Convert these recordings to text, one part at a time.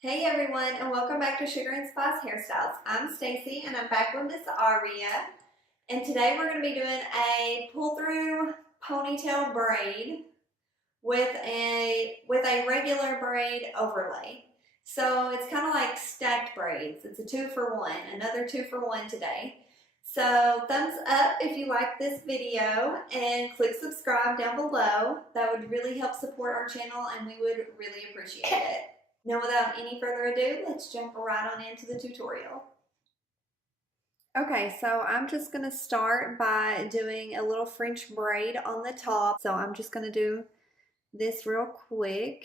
Hey everyone, and welcome back to Sugar and Spice Hairstyles. I'm Stacy, and I'm back with Miss Aria. And today we're going to be doing a pull-through ponytail braid with a regular braid overlay. So it's kind of like stacked braids. It's a 2-for-1, another 2-for-1 today. So thumbs up if you like this video, and click subscribe down below. That would really help support our channel, and we would really appreciate it. Now, without any further ado, let's jump right on into the tutorial. Okay, so I'm just going to start by doing a little French braid on the top. So I'm just going to do this real quick.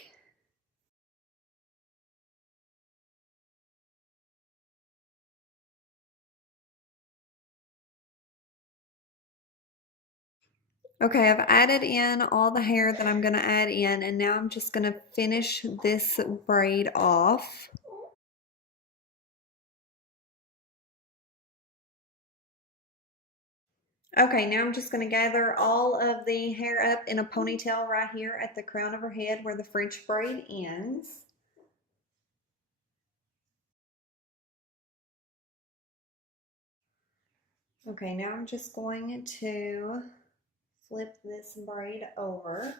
Okay, I've added in all the hair that I'm going to add in, and now I'm just going to finish this braid off. Okay, now I'm just going to gather all of the hair up in a ponytail right here at the crown of her head where the French braid ends. Okay, now I'm just going to flip this braid over,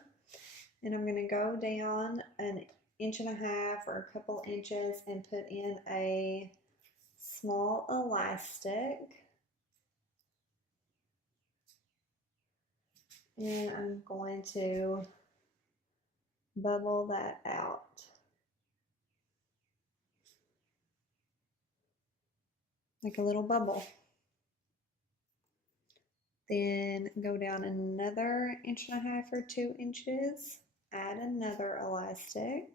and I'm going to go down an 1.5 or a couple inches and put in a small elastic. And I'm going to bubble that out. Like a little bubble. Then go down another 1.5 or 2 inches, add another elastic,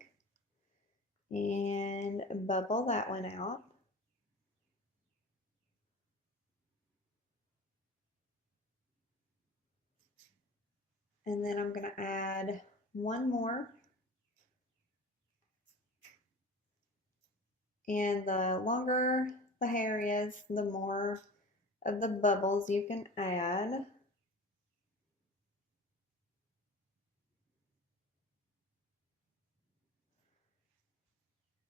and bubble that one out. And then I'm going to add one more. And the longer the hair is, the more of the bubbles you can add.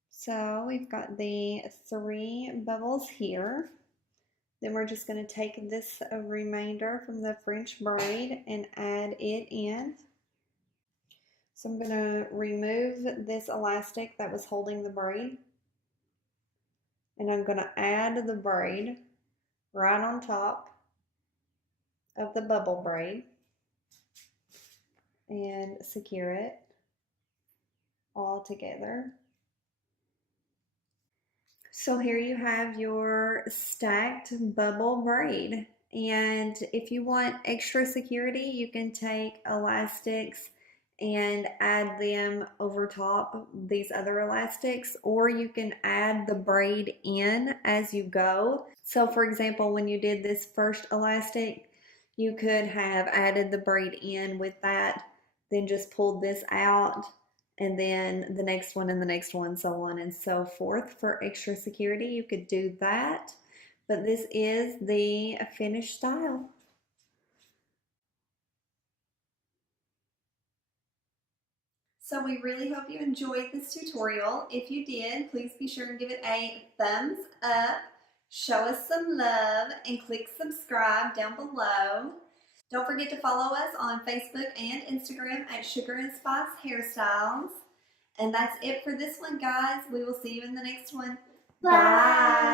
So we've got the 3 bubbles here. Then we're just going to take this remainder from the French braid and add it in. So I'm going to remove this elastic that was holding the braid. And I'm going to add the braid right on top of the bubble braid and secure it all together. So here you have your stacked bubble braid. And if you want extra security, you can take elastics and add them over top these other elastics, or you can add the braid in as you go. So for example, when you did this first elastic, you could have added the braid in with that, then just pulled this out, and then the next one and the next one, so on and so forth. For extra security, you could do that, but this is the finished style. So we really hope you enjoyed this tutorial. If you did, please be sure and give it a thumbs up, show us some love, and click subscribe down below. Don't forget to follow us on Facebook and Instagram at SugarandSpice Hairstyles. And that's it for this one, guys. We will see you in the next one. Bye.